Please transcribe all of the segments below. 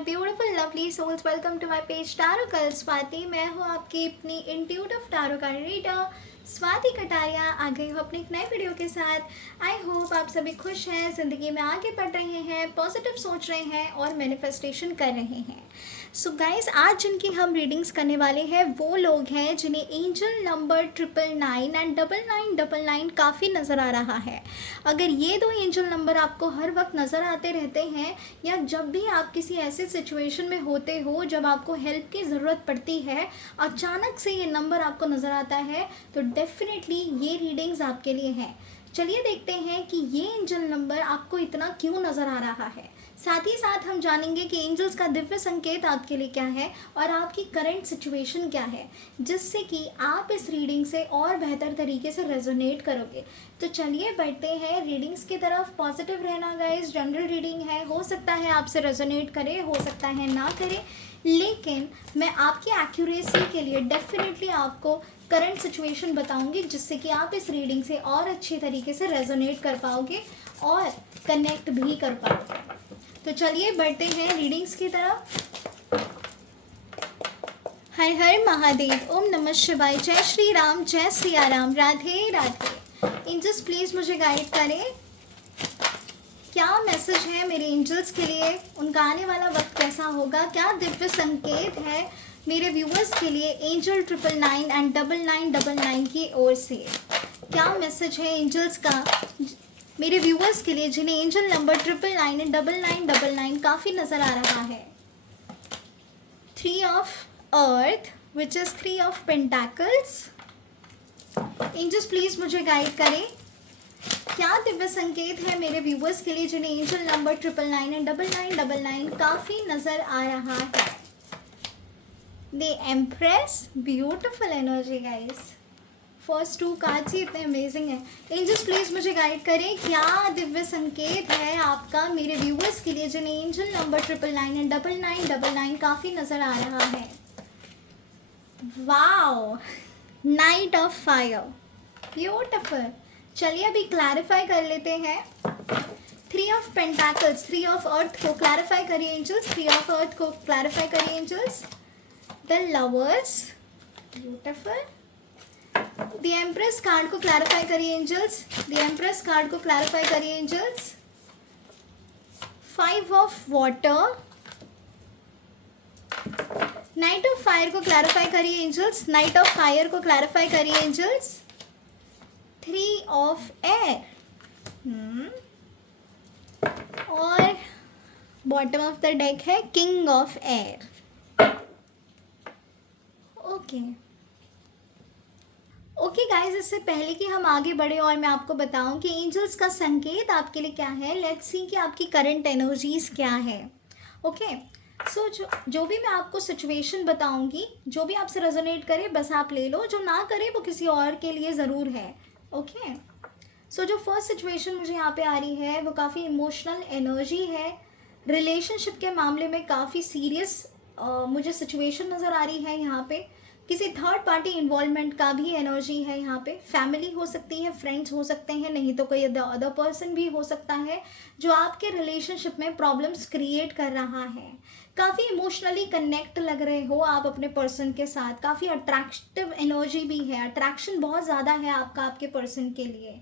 Beautiful lovely souls, welcome to my page tarot कल स्वाति। मैं हूँ आपकी अपनी intuitive tarot card reader Swati Kataria. आ गई हूँ अपने एक नए वीडियो के साथ। आई होप आप सभी खुश हैं, ज़िंदगी में आगे बढ़ रहे हैं, पॉजिटिव सोच रहे हैं और मैनिफेस्टेशन कर रहे हैं। सो गाइस, आज जिनकी हम रीडिंग्स करने वाले हैं वो लोग हैं जिन्हें एंजल नंबर 999 एंड 9999 काफ़ी नज़र आ रहा है। अगर ये दो एंजल नंबर आपको हर वक्त नज़र आते रहते हैं या जब भी आप किसी ऐसे सिचुएशन में होते हो जब आपको हेल्प की ज़रूरत पड़ती है, अचानक से ये नंबर आपको नज़र आता है, तो डेफिनेटली ये रीडिंग्स आपके लिए हैं। चलिए देखते हैं कि ये एंजल नंबर आपको इतना क्यों नज़र आ रहा है। साथ ही साथ हम जानेंगे कि एंजल्स का दिव्य संकेत आपके लिए क्या है और आपकी करंट सिचुएशन क्या है, जिससे कि आप इस रीडिंग से और बेहतर तरीके से रेजोनेट करोगे। तो चलिए बढ़ते हैं रीडिंग्स की तरफ। पॉजिटिव रहना गाइस, जनरल रीडिंग है, हो सकता है आपसे रेजोनेट करे, हो सकता है ना करे, लेकिन मैं आपकी एक्यूरेसी के लिए डेफिनेटली आपको करंट सिचुएशन बताऊंगी, जिससे कि आप इस रीडिंग से और अच्छी तरीके से रेजोनेट कर पाओगे और कनेक्ट भी कर पाओगे। तो चलिए बढ़ते हैं रीडिंग्स की तरफ। हर हर महादेव, ओम नमः शिवाय, जय श्री राम, जय सिया राम, राधे राधे। एंजल्स प्लीज़ मुझे गाइड करें, क्या मैसेज है मेरे एंजल्स के लिए, उनका आने वाला वक्त कैसा होगा, क्या दिव्य संकेत है मेरे व्यूअर्स के लिए एंजल 999 एंड 9999 की ओर से। क्या मैसेज है एंजल्स का मेरे व्यूअर्स के लिए जिन्हें एंजल नंबर 999 एंड 9999 काफ़ी नज़र आ रहा है। 3 of earth which is 3 of pentacles. Angels please मुझे गाइड करें, क्या दिव्य संकेत है मेरे व्यूअर्स के लिए जिन्हें एंजल नंबर 999 एंड 9999 काफ़ी नज़र आ रहा है। The empress, beautiful energy guys. First 2 cards ही इतने अमेजिंग हैं। एंजल्स प्लीज़ मुझे गाइड करें, क्या दिव्य संकेत है आपका मेरे व्यूअर्स के लिए जिन्हें एंजल नंबर 999 एंड 9999 काफ़ी नज़र आ रहा है। Wow, night of fire, beautiful. चलिए अभी क्लैरिफाई कर लेते हैं। 3 ऑफ पेंटाकल्स, 3 ऑफ अर्थ को क्लैरिफाई करिए एंजल्स, 3 ऑफ अर्थ को क्लैरिफाई करिए angels. The lovers, beautiful. The empress card को क्लैरिफाई करिए एंजल्स, द एम्प्रेस कार्ड को क्लैरिफाई करिए angels. 5 of water, knight of fire को क्लैरिफाई करिए एंजल्स, नाइट ऑफ फायर को क्लैरिफाई करिए एंजल्स। 3 ऑफ एयर और बॉटम ऑफ द डेक है king of air. Okay guys, इससे पहले कि हम आगे बढ़े और मैं आपको बताऊं कि एंजल्स का संकेत आपके लिए क्या है, लेट्स सी कि आपकी करंट एनर्जीज क्या है। ओके सो जो भी मैं आपको सिचुएशन बताऊंगी, जो भी आपसे रेजोनेट करे बस आप ले लो, जो ना करे वो किसी और के लिए ज़रूर है। ओके सो जो फर्स्ट सिचुएशन मुझे यहाँ पे आ रही है वो काफ़ी इमोशनल एनर्जी है। रिलेशनशिप के मामले में काफ़ी सीरियस मुझे सिचुएशन नज़र आ रही है। यहाँ पे किसी थर्ड पार्टी इन्वॉल्वमेंट का भी एनर्जी है। यहाँ पे फैमिली हो सकती है, फ्रेंड्स हो सकते हैं, नहीं तो कोई अदर पर्सन भी हो सकता है जो आपके रिलेशनशिप में प्रॉब्लम्स क्रिएट कर रहा है। काफ़ी इमोशनली कनेक्ट लग रहे हो आप अपने पर्सन के साथ, काफ़ी अट्रैक्टिव एनर्जी भी है, अट्रैक्शन बहुत ज़्यादा है आपका आपके पर्सन के लिए।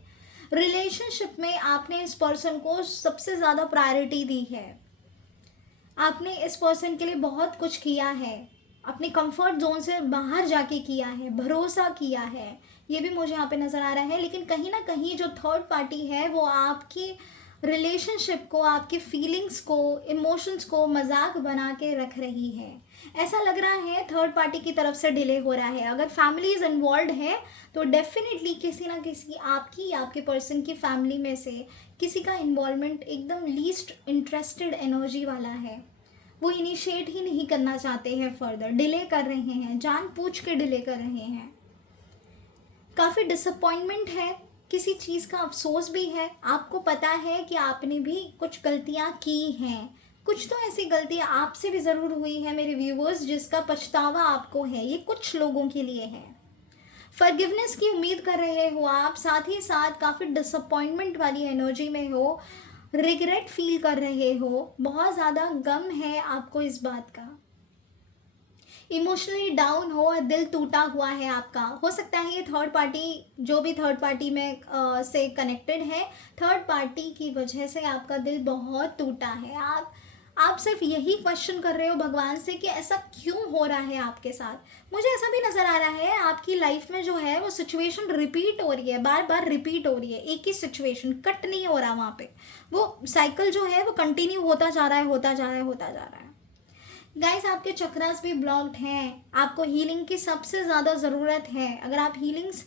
रिलेशनशिप में आपने इस पर्सन को सबसे ज़्यादा प्रायोरिटी दी है, आपने इस पर्सन के लिए बहुत कुछ किया है, अपने कंफर्ट जोन से बाहर जाके किया है, भरोसा किया है, ये भी मुझे यहाँ पे नज़र आ रहा है। लेकिन कहीं ना कहीं जो थर्ड पार्टी है वो आपकी रिलेशनशिप को, आपकी फीलिंग्स को, इमोशंस को मजाक बना के रख रही है। ऐसा लग रहा है थर्ड पार्टी की तरफ से डिले हो रहा है। अगर फैमिलीज इन्वॉल्व है तो डेफिनेटली किसी ना किसी आपकी या आपके पर्सन की फैमिली में से किसी का इन्वॉल्वमेंट एकदम लीस्ट इंटरेस्टेड एनर्जी वाला है। वो इनिशिएट ही नहीं करना चाहते हैं, फर्दर डिले कर रहे हैं, जानबूझ के डिले कर रहे हैं। काफ़ी डिसअपॉइंटमेंट है, किसी चीज़ का अफसोस भी है। आपको पता है कि आपने भी कुछ गलतियां की हैं, कुछ तो ऐसी गलतियां आपसे भी ज़रूर हुई है मेरे व्यूवर्स, जिसका पछतावा आपको है। ये कुछ लोगों के लिए है। फॉरगिवनेस की उम्मीद कर रहे हो आप, साथ ही साथ काफ़ी डिसअपॉइंटमेंट वाली एनर्जी में हो। रिग्रेट फील कर रहे हो, बहुत ज़्यादा गम है आपको इस बात का, इमोशनली डाउन हो और दिल टूटा हुआ है आपका। हो सकता है ये थर्ड पार्टी, जो भी थर्ड पार्टी में से कनेक्टेड है, थर्ड पार्टी की वजह से आपका दिल बहुत टूटा है। आप सिर्फ यही क्वेश्चन कर रहे हो भगवान से कि ऐसा क्यों हो रहा है आपके साथ। मुझे ऐसा भी नज़र आ रहा है आपकी लाइफ में जो है वो सिचुएशन रिपीट हो रही है, बार बार रिपीट हो रही है, एक ही सिचुएशन, कट नहीं हो रहा वहाँ पे, वो साइकिल जो है वो कंटिन्यू होता जा रहा है, होता जा रहा है, होता जा रहा है। गाइस आपके चक्रास भी ब्लॉक्ड हैं, आपको हीलिंग की सबसे ज़्यादा ज़रूरत है। अगर आप हीलिंग्स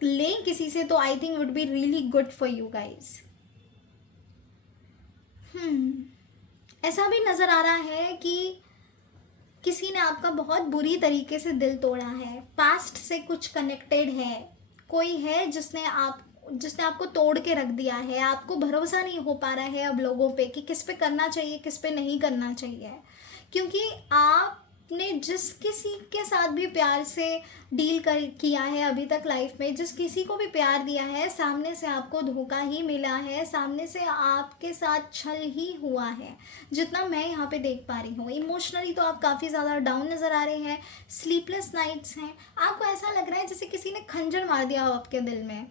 लें किसी से तो I think would be really good for you guys. ऐसा भी नज़र आ रहा है कि किसी ने आपका बहुत बुरी तरीके से दिल तोड़ा है, पास्ट से कुछ कनेक्टेड है, कोई है जिसने आपको तोड़ के रख दिया है। आपको भरोसा नहीं हो पा रहा है अब लोगों पे कि किस पे करना चाहिए, किस पे नहीं करना चाहिए, क्योंकि आपने जिस किसी के साथ भी प्यार से किया है अभी तक लाइफ में, जिस किसी को भी प्यार दिया है, सामने से आपको धोखा ही मिला है, सामने से आपके साथ छल ही हुआ है, जितना मैं यहाँ पे देख पा रही हूँ। इमोशनली तो आप काफ़ी ज़्यादा डाउन नज़र आ रहे हैं, स्लीपलेस नाइट्स हैं, आपको ऐसा लग रहा है जैसे किसी ने खंजर मार दिया हो आपके दिल में।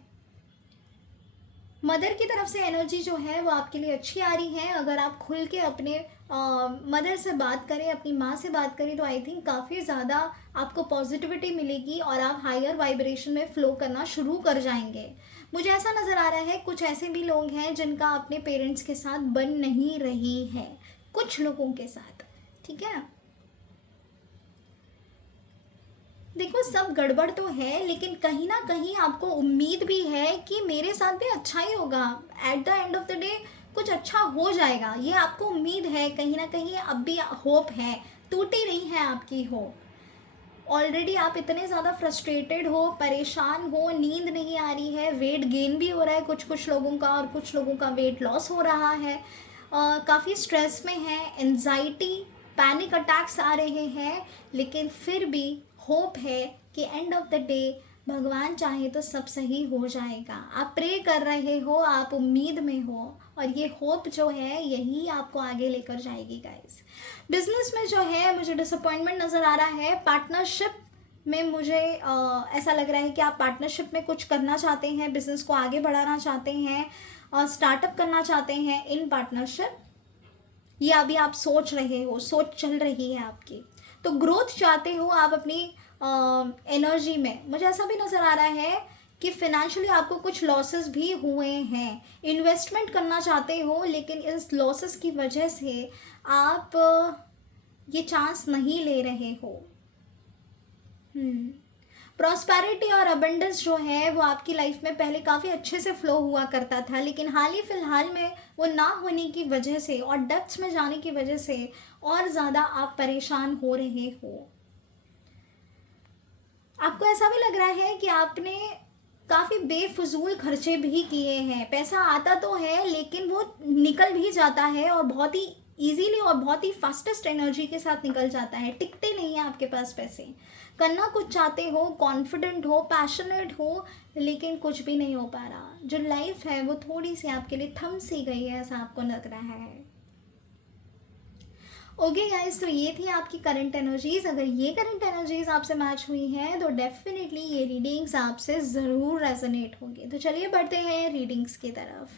मदर की तरफ से एनर्जी जो है वो आपके लिए अच्छी आ रही है। अगर आप खुल के अपने मदर से बात करें, अपनी माँ से बात करें, तो आई थिंक काफ़ी ज़्यादा आपको पॉजिटिविटी मिलेगी और आप हायर वाइब्रेशन में फ़्लो करना शुरू कर जाएंगे। मुझे ऐसा नज़र आ रहा है कुछ ऐसे भी लोग हैं जिनका अपने पेरेंट्स के साथ बन नहीं रही है, कुछ लोगों के साथ, ठीक है। देखो सब गड़बड़ तो है, लेकिन कहीं ना कहीं आपको उम्मीद भी है कि मेरे साथ भी अच्छा ही होगा, at the end of the day कुछ अच्छा हो जाएगा, ये आपको उम्मीद है कहीं ना कहीं, अब भी होप है, टूटी नहीं है आपकी होप। ऑलरेडी आप इतने ज़्यादा फ्रस्ट्रेटेड हो, परेशान हो, नींद नहीं आ रही है, वेट गेन भी हो रहा है कुछ लोगों का, और कुछ लोगों का वेट लॉस हो रहा है, काफ़ी स्ट्रेस में है, एंजाइटी, पैनिक अटैक्स आ रहे हैं, लेकिन फिर भी होप है कि एंड ऑफ द डे भगवान चाहे तो सब सही हो जाएगा। आप प्रे कर रहे हो, आप उम्मीद में हो, और ये होप जो है यही आपको आगे लेकर जाएगी गाइस। बिजनेस में जो है मुझे डिसअपॉइंटमेंट नज़र आ रहा है, पार्टनरशिप में मुझे ऐसा लग रहा है कि आप पार्टनरशिप में कुछ करना चाहते हैं, बिजनेस को आगे बढ़ाना चाहते हैं और स्टार्टअप करना चाहते हैं इन पार्टनरशिप, ये अभी आप सोच रहे हो, सोच चल रही है आपकी, तो ग्रोथ चाहते हो आप अपनी एनर्जी में। मुझे ऐसा भी नज़र आ रहा है कि फिनेंशियली आपको कुछ लॉसेस भी हुए हैं, इन्वेस्टमेंट करना चाहते हो, लेकिन इस लॉसेस की वजह से आप ये चांस नहीं ले रहे हो। प्रॉस्पेरिटी और अबंडेंस जो है वो आपकी लाइफ में पहले काफ़ी अच्छे से फ्लो हुआ करता था, लेकिन हाल ही फिलहाल में वो ना होने की वजह से और डेप्थ्स में जाने की वजह से और ज़्यादा आप परेशान हो रहे हो। आपको ऐसा भी लग रहा है कि आपने काफ़ी बेफजूल खर्चे भी किए हैं, पैसा आता तो है लेकिन वो निकल भी जाता है, और बहुत ही इजीली और बहुत ही फास्टेस्ट एनर्जी के साथ निकल जाता है, टिकते नहीं है आपके पास पैसे। करना कुछ चाहते हो, कॉन्फिडेंट हो, पैशनेट हो, लेकिन कुछ भी नहीं हो पा रहा। जो लाइफ है वो थोड़ी सी आपके लिए थम सी गई है, ऐसा आपको लग रहा है। ओके गाइस, तो ये थी आपकी करंट एनर्जीज। अगर ये करंट एनर्जीज आपसे मैच हुई हैं तो डेफिनेटली ये रीडिंग्स आपसे ज़रूर रेजोनेट होंगी। तो चलिए बढ़ते हैं रीडिंग्स की तरफ।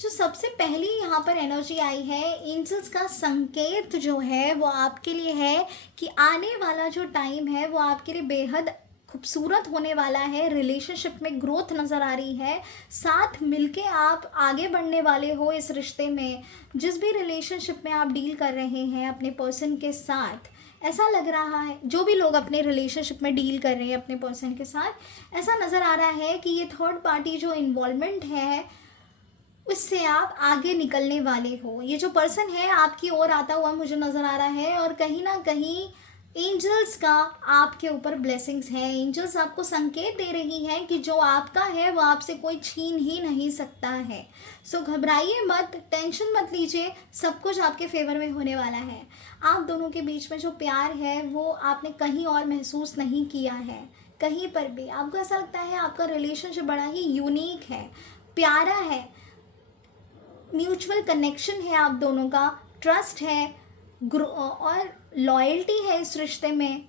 जो सबसे पहली यहाँ पर एनर्जी आई है, एंजल्स का संकेत जो है वो आपके लिए है कि आने वाला जो टाइम है वो आपके लिए बेहद खूबसूरत होने वाला है। रिलेशनशिप में ग्रोथ नज़र आ रही है, साथ मिलके आप आगे बढ़ने वाले हो इस रिश्ते में। जिस भी रिलेशनशिप में आप डील कर रहे हैं अपने पर्सन के साथ, ऐसा लग रहा है, जो भी लोग अपने रिलेशनशिप में डील कर रहे हैं अपने पर्सन के साथ, ऐसा नज़र आ रहा है कि ये थर्ड पार्टी जो इन्वॉल्वमेंट है उससे आप आगे निकलने वाले हो। ये जो पर्सन है आपकी ओर आता हुआ मुझे नज़र आ रहा है, और कहीं ना कहीं एंजल्स का आपके ऊपर ब्लेसिंग्स है। एंजल्स आपको संकेत दे रही हैं कि जो आपका है वो आपसे कोई छीन ही नहीं सकता है। सो घबराइए मत, टेंशन मत लीजिए, सब कुछ आपके फेवर में होने वाला है। आप दोनों के बीच में जो प्यार है वो आपने कहीं और महसूस नहीं किया है, कहीं पर भी। आपको ऐसा लगता है आपका रिलेशनशिप बड़ा ही यूनिक है, प्यारा है, म्यूचुअल कनेक्शन है आप दोनों का, ट्रस्ट है, और लॉयल्टी है इस रिश्ते में,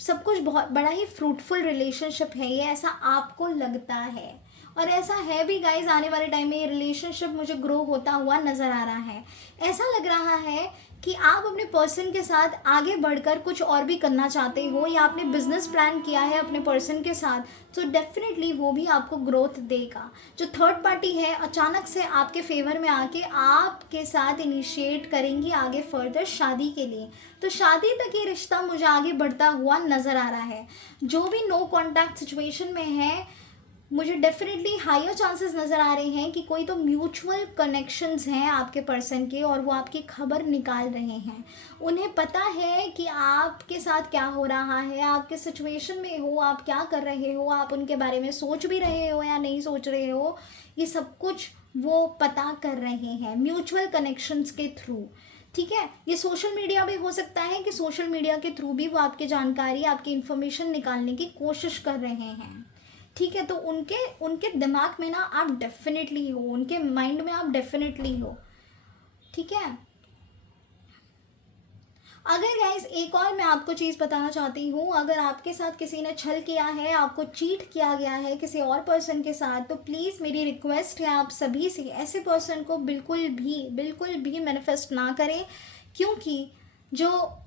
सब कुछ बहुत बड़ा ही फ्रूटफुल रिलेशनशिप है ये, ऐसा आपको लगता है। और ऐसा है भी गाइज, आने वाले टाइम में ये रिलेशनशिप मुझे ग्रो होता हुआ नज़र आ रहा है। ऐसा लग रहा है कि आप अपने पर्सन के साथ आगे बढ़कर कुछ और भी करना चाहते हो, या आपने बिजनेस प्लान किया है अपने पर्सन के साथ, तो डेफिनेटली वो भी आपको ग्रोथ देगा। जो थर्ड पार्टी है अचानक से आपके फेवर में आके आपके साथ इनिशिएट करेंगी आगे फर्दर शादी के लिए, तो शादी तक ये रिश्ता मुझे आगे बढ़ता हुआ नज़र आ रहा है। जो भी नो कॉन्टैक्ट सिचुएशन में है, मुझे डेफिनेटली हायर चांसेस नज़र आ रहे हैं कि कोई तो म्यूचुअल कनेक्शंस हैं आपके पर्सन के, और वो आपकी खबर निकाल रहे हैं। उन्हें पता है कि आपके साथ क्या हो रहा है, आप किस सिचुएशन में हो, आप क्या कर रहे हो, आप उनके बारे में सोच भी रहे हो या नहीं सोच रहे हो, ये सब कुछ वो पता कर रहे हैं म्यूचुअल कनेक्शंस के थ्रू। ठीक है, ये सोशल मीडिया भी हो सकता है कि सोशल मीडिया के थ्रू भी वो आपकी जानकारी, आपकी इन्फॉर्मेशन निकालने की कोशिश कर रहे हैं। ठीक है, तो उनके उनके दिमाग में ना आप डेफिनेटली हो, उनके माइंड में आप डेफिनेटली हो। ठीक है, अगर गाइस एक और मैं आपको चीज़ बताना चाहती हूँ, अगर आपके साथ किसी ने छल किया है, आपको चीट किया गया है किसी और पर्सन के साथ, तो प्लीज़ मेरी रिक्वेस्ट है आप सभी से, ऐसे पर्सन को बिल्कुल भी मैनिफेस्ट ना करें, क्योंकि जो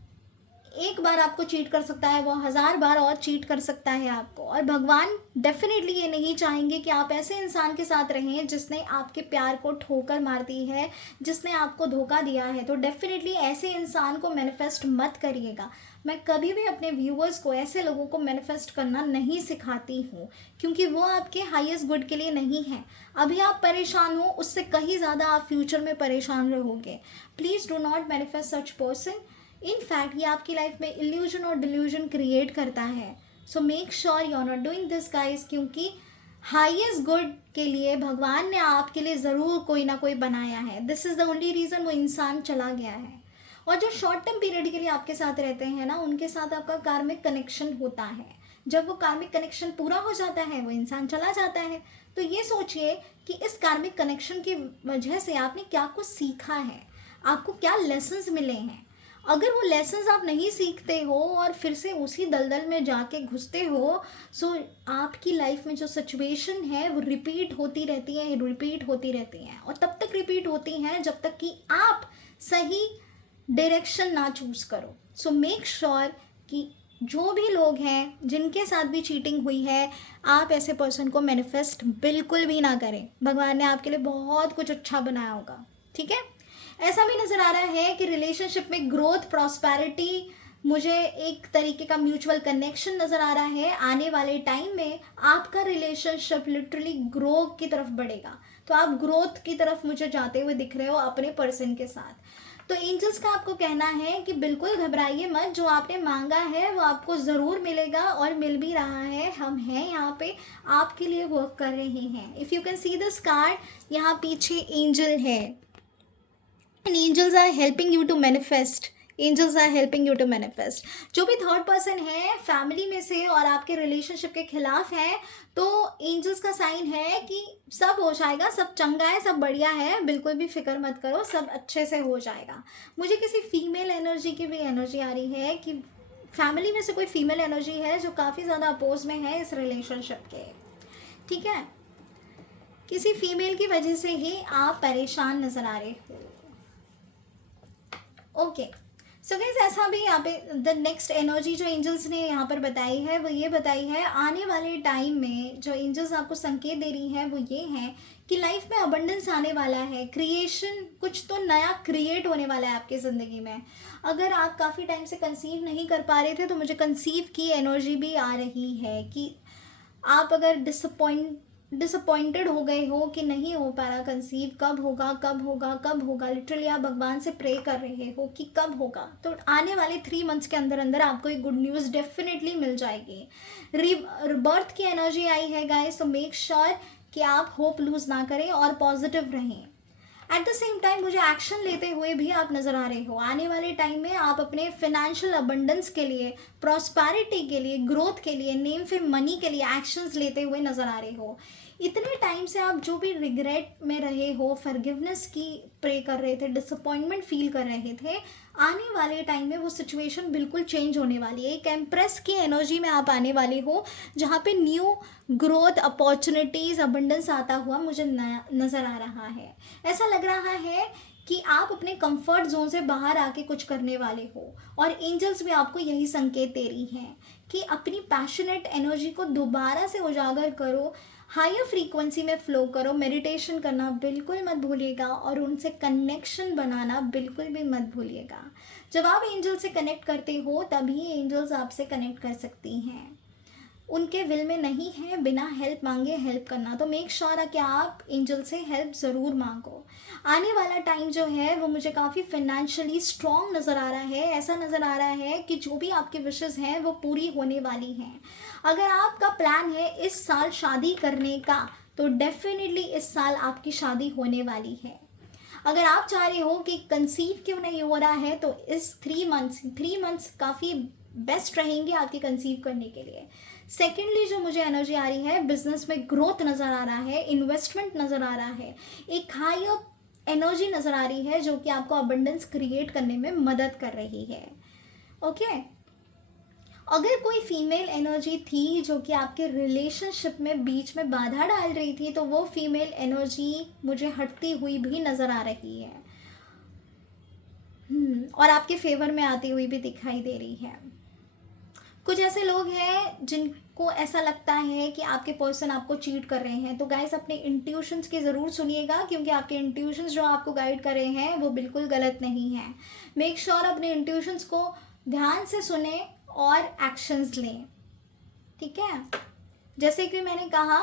एक बार आपको चीट कर सकता है वो 1000 बार और चीट कर सकता है आपको। और भगवान डेफिनेटली ये नहीं चाहेंगे कि आप ऐसे इंसान के साथ रहें जिसने आपके प्यार को ठोकर मार दी है, जिसने आपको धोखा दिया है। तो डेफिनेटली ऐसे इंसान को मैनिफेस्ट मत करिएगा। मैं कभी भी अपने व्यूअर्स को ऐसे लोगों को मैनिफेस्ट करना नहीं सिखाती हूँ, क्योंकि वो आपके हाईएस्ट गुड के लिए नहीं है। अभी आप परेशान हो, उससे कहीं ज़्यादा आप फ्यूचर में परेशान रहोगे। Please do not manifest such person. In fact ये आपकी लाइफ में इल्यूजन और डिल्यूजन क्रिएट करता है। So make sure you are not doing this guys, क्योंकि हाईएस्ट गुड के लिए भगवान ने आपके लिए ज़रूर कोई ना कोई बनाया है। This is the only reason वो इंसान चला गया है। और जो शॉर्ट टर्म पीरियड के लिए आपके साथ रहते हैं ना, उनके साथ आपका कार्मिक कनेक्शन होता है। जब वो कार्मिक कनेक्शन पूरा हो जाता है, वो इंसान चला जाता है। तो ये सोचिए कि इस कार्मिक कनेक्शन की वजह से आपने क्या कुछ सीखा है, आपको क्या लेसन्स मिले हैं। अगर वो लेसन्स आप नहीं सीखते हो और फिर से उसी दलदल में जाके घुसते हो, सो आपकी लाइफ में जो सिचुएशन है वो रिपीट होती रहती है और तब तक रिपीट होती हैं जब तक कि आप सही डायरेक्शन ना चूज़ करो। सो मेक श्योर कि जो भी लोग हैं जिनके साथ भी चीटिंग हुई है, आप ऐसे पर्सन को मैनिफेस्ट बिल्कुल भी ना करें। भगवान ने आपके लिए बहुत कुछ अच्छा बनाया होगा। ठीक है, ऐसा भी नज़र आ रहा है कि रिलेशनशिप में ग्रोथ, प्रॉस्पेरिटी, मुझे एक तरीके का म्यूचुअल कनेक्शन नज़र आ रहा है। आने वाले टाइम में आपका रिलेशनशिप लिटरली ग्रो की तरफ बढ़ेगा। तो आप ग्रोथ की तरफ मुझे जाते हुए दिख रहे हो अपने पर्सन के साथ। तो एंजल्स का आपको कहना है कि बिल्कुल घबराइए मत, जो आपने मांगा है वो आपको ज़रूर मिलेगा और मिल भी रहा है। हम हैं यहाँ पे आपके लिए वर्क कर रहे हैं। If you can see this card, यहाँ पीछे एंजल है and angels are helping you to manifest. Angels are helping you to manifest. जो भी थर्ड पर्सन है फैमिली में से और आपके रिलेशनशिप के खिलाफ है, तो एंजल्स का साइन है कि सब हो जाएगा, सब चंगा है, सब बढ़िया है, बिल्कुल भी फिक्र मत करो, सब अच्छे से हो जाएगा। मुझे किसी फीमेल एनर्जी की भी एनर्जी आ रही है कि फैमिली में से कोई फीमेल एनर्जी है जो काफ़ी ज़्यादा अपोज में है इस रिलेशनशिप के। ठीक है, किसी फीमेल की वजह से ही आप परेशान नज़र आ रहे हो। ओके, सो गाइस ऐसा भी यहाँ पे द नेक्स्ट एनर्जी जो एंजल्स ने यहाँ पर बताई है वो ये बताई है, आने वाले टाइम में जो एंजल्स आपको संकेत दे रही हैं वो ये है कि लाइफ में अबंडेंस आने वाला है, क्रिएशन, कुछ तो नया क्रिएट होने वाला है आपकी ज़िंदगी में। अगर आप काफ़ी टाइम से कंसीव नहीं कर पा रहे थे, तो मुझे कंसीव की एनर्जी भी आ रही है कि आप अगर डिसअपॉइंटेड हो गए हो कि नहीं हो पा रहा कंसीव, कब होगा, लिटरली आप भगवान से प्रे कर रहे हो कि कब होगा, तो आने वाले 3 मंथ्स के अंदर अंदर आपको एक गुड न्यूज़ डेफिनेटली मिल जाएगी। बर्थ की एनर्जी आई है गाइस, तो मेक श्योर कि आप होप लूज़ ना करें और पॉजिटिव रहें। एट द सेम टाइम मुझे एक्शन लेते हुए भी आप नज़र आ रहे हो। आने वाले टाइम में आप अपने फिनेंशियल अबंडेंस के लिए, प्रॉस्पेरिटी के लिए, ग्रोथ के लिए, नेम फेम मनी के लिए एक्शंस लेते हुए नज़र आ रहे हो। इतने टाइम से आप जो भी रिग्रेट में रहे हो, फॉरगिवनेस की प्रे कर रहे थे, डिसअपॉइंटमेंट फील कर रहे थे, आने वाले टाइम में वो सिचुएशन बिल्कुल चेंज होने वाली है। एक एम्प्रेस की एनर्जी में आप आने वाले हो, जहाँ पे न्यू ग्रोथ, अपॉर्चुनिटीज़, अबंडेंस आता हुआ मुझे नज़र आ रहा है। ऐसा लग रहा है कि आप अपने कंफर्ट जोन से बाहर आके कुछ करने वाले हो, और एंजल्स भी आपको यही संकेत दे रही हैं कि अपनी पैशनेट एनर्जी को दोबारा से उजागर करो, हायर फ्रीक्वेंसी में फ़्लो करो, मेडिटेशन करना बिल्कुल मत भूलिएगा, और उनसे कनेक्शन बनाना बिल्कुल भी मत भूलिएगा। जब आप एंजल से कनेक्ट करते हो तभी एंजल्स आपसे कनेक्ट कर सकती हैं। उनके विल में नहीं है बिना हेल्प मांगे हेल्प करना, तो मेक श्योर कि आप एंजल से हेल्प ज़रूर मांगो। आने वाला टाइम जो है वो मुझे काफ़ी फाइनेंशियली स्ट्रॉन्ग नज़र आ रहा है। ऐसा नज़र आ रहा है कि जो भी आपके विशेस हैं वो पूरी होने वाली हैं। अगर आपका प्लान है इस साल शादी करने का, तो डेफिनेटली इस साल आपकी शादी होने वाली है। अगर आप चाह रहे हो कि कंसीव क्यों नहीं हो रहा है, तो इस 3 मंथ्स काफ़ी बेस्ट रहेंगे आपके कंसीव करने के लिए। सेकेंडली जो मुझे एनर्जी आ रही है, बिजनेस में ग्रोथ नज़र आ रहा है, इन्वेस्टमेंट नज़र आ रहा है, एक हायर एनर्जी नज़र आ रही है जो कि आपको अबंडेंस क्रिएट करने में मदद कर रही है। ओके, अगर कोई फीमेल एनर्जी थी जो कि आपके रिलेशनशिप में बीच में बाधा डाल रही थी, तो वो फीमेल एनर्जी मुझे हटती हुई भी नज़र आ रही है, और आपके फेवर में आती हुई भी दिखाई दे रही है। कुछ ऐसे लोग हैं जिनको ऐसा लगता है कि आपके पर्सन आपको चीट कर रहे हैं, तो गाइस अपने इंट्यूशंस की ज़रूर सुनिएगा, क्योंकि आपके इंट्यूशंस जो आपको गाइड कर रहे हैं वो बिल्कुल गलत नहीं है। मेक श्योर अपने इंट्यूशंस को ध्यान से सुने और एक्शंस लें, ठीक है। जैसे कि मैंने कहा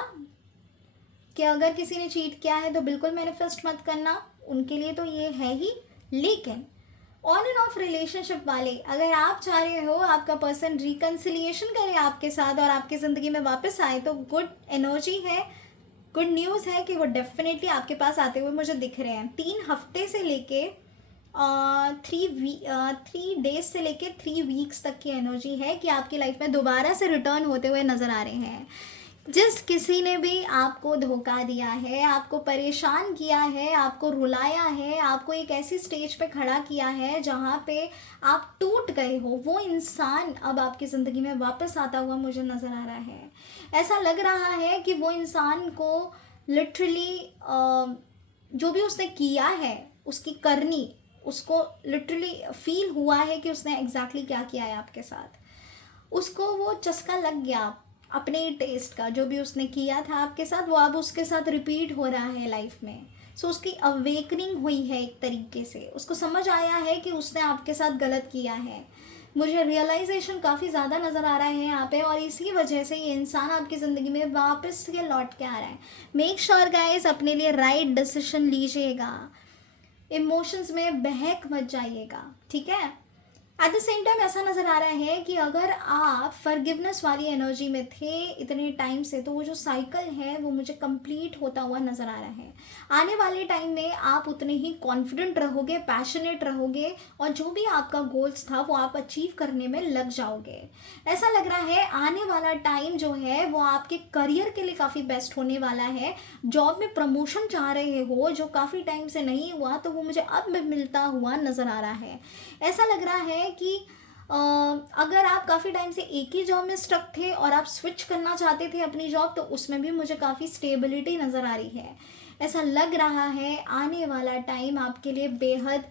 कि अगर किसी ने चीट किया है तो बिल्कुल मैनिफेस्ट मत करना, उनके लिए तो ये है ही। लेकिन ऑन एंड ऑफ रिलेशनशिप वाले, अगर आप चाह रहे हो आपका पर्सन रिकन्सिलिएशन करे आपके साथ और आपकी ज़िंदगी में वापस आए, तो गुड एनर्जी है, गुड न्यूज़ है कि वो डेफिनेटली आपके पास आते हुए मुझे दिख रहे हैं। 3 हफ्ते से लेके 3 डेज से लेके 3 वीक्स तक की एनर्जी है कि आपकी लाइफ में दोबारा से रिटर्न होते हुए नज़र आ रहे हैं। जिस किसी ने भी आपको धोखा दिया है, आपको परेशान किया है, आपको रुलाया है, आपको एक ऐसी स्टेज पे खड़ा किया है जहाँ पे आप टूट गए हो, वो इंसान अब आपकी ज़िंदगी में वापस आता हुआ मुझे नज़र आ रहा है। ऐसा लग रहा है कि वो इंसान को लिटरली जो भी उसने किया है, उसकी करनी, उसको लिटरली फील हुआ है कि उसने एग्जैक्टली क्या किया है आपके साथ। उसको वो चस्का लग गया अपने टेस्ट का, जो भी उसने किया था आपके साथ वो अब उसके साथ रिपीट हो रहा है लाइफ में। सो उसकी अवेकनिंग हुई है एक तरीके से, उसको समझ आया है कि उसने आपके साथ गलत किया है। मुझे रियलाइजेशन काफ़ी ज़्यादा नज़र आ रहा है यहाँ पे, और इसी वजह से ये इंसान आपकी ज़िंदगी में वापस से लौट के आ रहा है। मेक श्योर गाइस अपने लिए राइट डिसीजन लीजिएगा, इमोशंस में बहक मत जाइएगा, ठीक है। एट द सेम टाइम ऐसा नज़र आ रहा है कि अगर आप फॉरगिवनेस वाली एनर्जी में थे इतने टाइम से, तो वो जो साइकिल है वो मुझे कंप्लीट होता हुआ नज़र आ रहा है। आने वाले टाइम में आप उतने ही कॉन्फिडेंट रहोगे, पैशनेट रहोगे, और जो भी आपका गोल्स था वो आप अचीव करने में लग जाओगे। ऐसा लग रहा है आने वाला टाइम जो है वो आपके करियर के लिए काफ़ी बेस्ट होने वाला है। जॉब में प्रमोशन चाह रहे हो जो काफ़ी टाइम से नहीं हुआ, तो वो मुझे अब मिलता हुआ नज़र आ रहा है। ऐसा लग रहा है कि अगर आप काफ़ी टाइम से एक ही जॉब में स्टक थे और आप स्विच करना चाहते थे अपनी जॉब, तो उसमें भी मुझे काफ़ी स्टेबिलिटी नज़र आ रही है। ऐसा लग रहा है आने वाला टाइम आपके लिए बेहद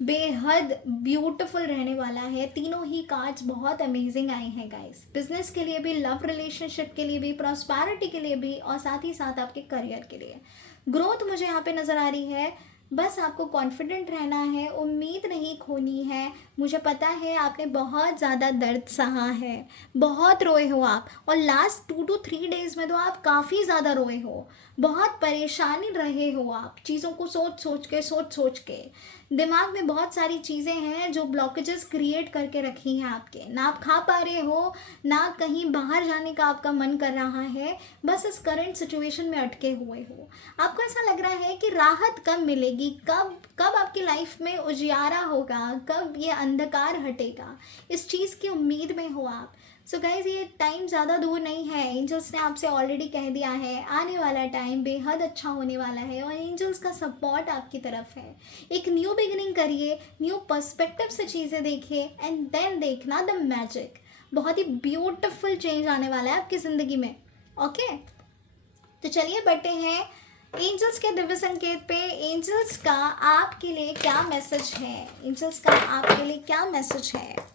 बेहद ब्यूटीफुल रहने वाला है। तीनों ही कार्ड्स बहुत अमेजिंग आए हैं गाइस, बिजनेस के लिए भी, लव रिलेशनशिप के लिए भी, प्रॉस्पेरिटी के लिए भी, और साथ ही साथ आपके करियर के लिए। ग्रोथ मुझे यहाँ पे नज़र आ रही है। बस आपको कॉन्फिडेंट रहना है, उम्मीद नहीं खोनी है। मुझे पता है आपने बहुत ज़्यादा दर्द सहा है, बहुत रोए हो आप, और लास्ट 2 to 3 डेज़ में तो आप काफ़ी ज़्यादा रोए हो, बहुत परेशानी रहे हो आप, चीज़ों को सोच सोच के दिमाग में बहुत सारी चीज़ें हैं जो ब्लॉकेजेस क्रिएट करके रखी हैं आपके, ना आप खा पा रहे हो, ना कहीं बाहर जाने का आपका मन कर रहा है, बस इस करंट सिचुएशन में अटके हुए हो। आपको ऐसा लग रहा है कि राहत कब मिलेगी, कब कब आपकी लाइफ में उजियारा होगा, कब ये अंधकार हटेगा, इस चीज़ की उम्मीद में हो आप। सो गाइज, ये टाइम ज़्यादा दूर नहीं है। एंजल्स ने आपसे ऑलरेडी कह दिया है, आने वाला टाइम बेहद अच्छा होने वाला है और एंजल्स का सपोर्ट आपकी तरफ है। एक न्यू बिगिनिंग करिए, न्यू पर्सपेक्टिव से चीज़ें देखिए एंड देन देखना द मैजिक। बहुत ही ब्यूटिफुल चेंज आने वाला है आपकी ज़िंदगी में। ओके, तो चलिए बढ़ते हैं एंजल्स के दिव्य संकेत पे। एंजल्स का आपके लिए क्या मैसेज है, एंजल्स का आपके लिए क्या मैसेज है।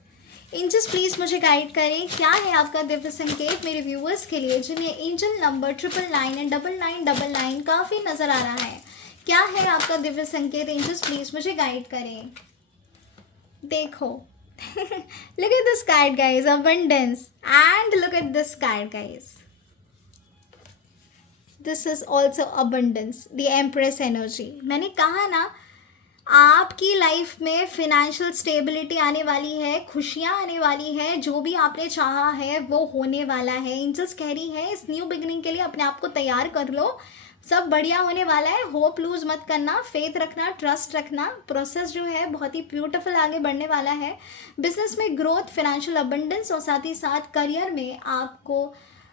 एंजल्स प्लीज़ मुझे गाइड करें, क्या है आपका दिव्य संकेत मेरे व्यूअर्स के लिए जिन्हें एंजल नंबर 999 एंड 9999 काफ़ी नज़र आ रहा है। क्या है आपका दिव्य संकेत, एंजल्स प्लीज़ मुझे गाइड करें। देखो look at this card guys, abundance, and look at this card guys, this is also abundance, the empress energy। मैंने कहा ना, आपकी लाइफ में फिनेंशियल स्टेबिलिटी आने वाली है, खुशियाँ आने वाली है, जो भी आपने चाहा है वो होने वाला है। एंजल्स कह रही है इस न्यू बिगिनिंग के लिए अपने आप को तैयार कर लो, सब बढ़िया होने वाला है। होप लूज़ मत करना, फेथ रखना, ट्रस्ट रखना। प्रोसेस जो है बहुत ही ब्यूटीफुल आगे बढ़ने वाला है। बिजनेस में ग्रोथ, फिनेंशियल अबंडेंस और साथ ही साथ करियर में आपको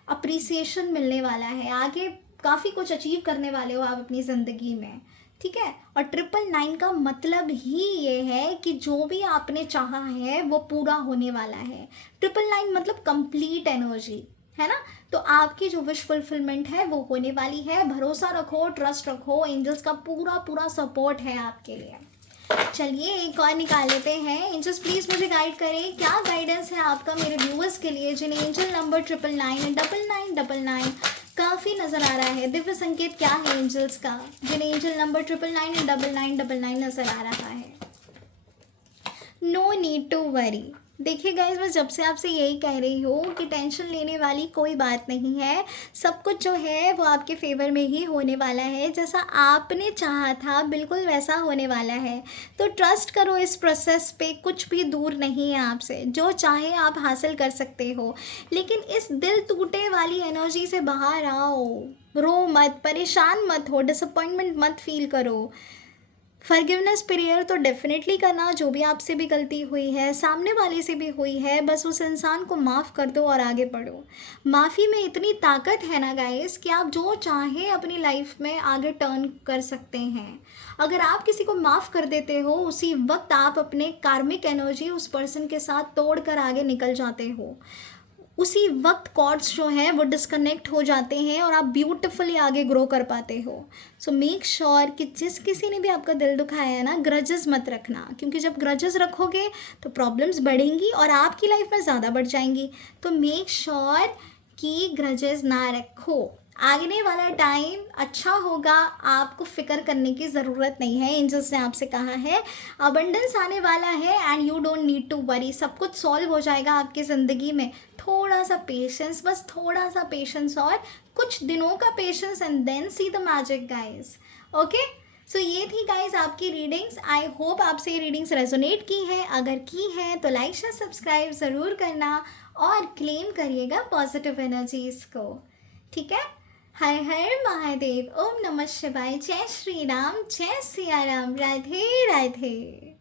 अप्रिसिएशन मिलने वाला है। आगे काफ़ी कुछ अचीव करने वाले हो आप अपनी ज़िंदगी में, ठीक है। और 999 का मतलब ही ये है कि जो भी आपने चाहा है वो पूरा होने वाला है। 999 मतलब कंप्लीट एनर्जी है ना। तो आपकी जो विश फुलफिलमेंट है वो होने वाली है। भरोसा रखो, ट्रस्ट रखो, एंजल्स का पूरा पूरा सपोर्ट है आपके लिए। चलिए एक और निकाल लेते हैं। एंजल्स प्लीज़ मुझे गाइड करें, क्या गाइडेंस है आपका मेरे व्यूअर्स के लिए जिन्हें एंजल नंबर 999 एंड 9999 काफ़ी नज़र आ रहा है। दिव्य संकेत क्या है एंजल्स का जिन्हें एंजल नंबर 999 एंड 9999 नज़र आ रहा है। No need to worry. देखिए गाइज, मैं जब से आपसे यही कह रही हूँ कि टेंशन लेने वाली कोई बात नहीं है। सब कुछ जो है वो आपके फेवर में ही होने वाला है। जैसा आपने चाहा था बिल्कुल वैसा होने वाला है। तो ट्रस्ट करो इस प्रोसेस पे, कुछ भी दूर नहीं है आपसे। जो चाहे आप हासिल कर सकते हो, लेकिन इस दिल टूटे वाली एनर्जी से बाहर आओ। रो मत, परेशान मत हो, डिसअपॉइंटमेंट मत फील करो। फॉरगिवनेस प्रेयर तो डेफिनेटली करना, जो भी आपसे भी गलती हुई है, सामने वाले से भी हुई है, बस उस इंसान को माफ़ कर दो और आगे बढ़ो। माफ़ी में इतनी ताकत है ना गाइस कि आप जो चाहें अपनी लाइफ में आगे टर्न कर सकते हैं। अगर आप किसी को माफ़ कर देते हो, उसी वक्त आप अपने कार्मिक एनर्जी उस पर्सन के साथ तोड़ कर आगे निकल जाते हो। उसी वक्त कॉर्ड्स जो हैं वो डिस्कनेक्ट हो जाते हैं और आप ब्यूटिफुली आगे ग्रो कर पाते हो। सो मेक श्योर कि जिस किसी ने भी आपका दिल दुखाया है ना, ग्रजेस मत रखना, क्योंकि जब ग्रजेस रखोगे तो प्रॉब्लम्स बढ़ेंगी और आपकी लाइफ में ज़्यादा बढ़ जाएंगी। तो मेक श्योर कि ग्रजेस ना रखो। आगने वाला टाइम अच्छा होगा, आपको फिक्र करने की ज़रूरत नहीं है। एंजल्स ने आपसे कहा है अबंडेंस आने वाला है and you don't need to worry. सब कुछ सॉल्व हो जाएगा आपकी ज़िंदगी में। थोड़ा सा पेशेंस, बस थोड़ा सा पेशेंस और कुछ दिनों का patience and then see the magic guys. Okay, so ये थी गाइस आपकी रीडिंग्स। आई होप आपसे ये रीडिंग्स रेजोनेट की है। अगर की है तो लाइक शेयर सब्सक्राइब ज़रूर करना और क्लेम करिएगा पॉजिटिव एनर्जीज़ को, ठीक है। हर हर महादेव, ओम नमः शिवाय, जय श्री राम, जय सिया राम, राधे राधे।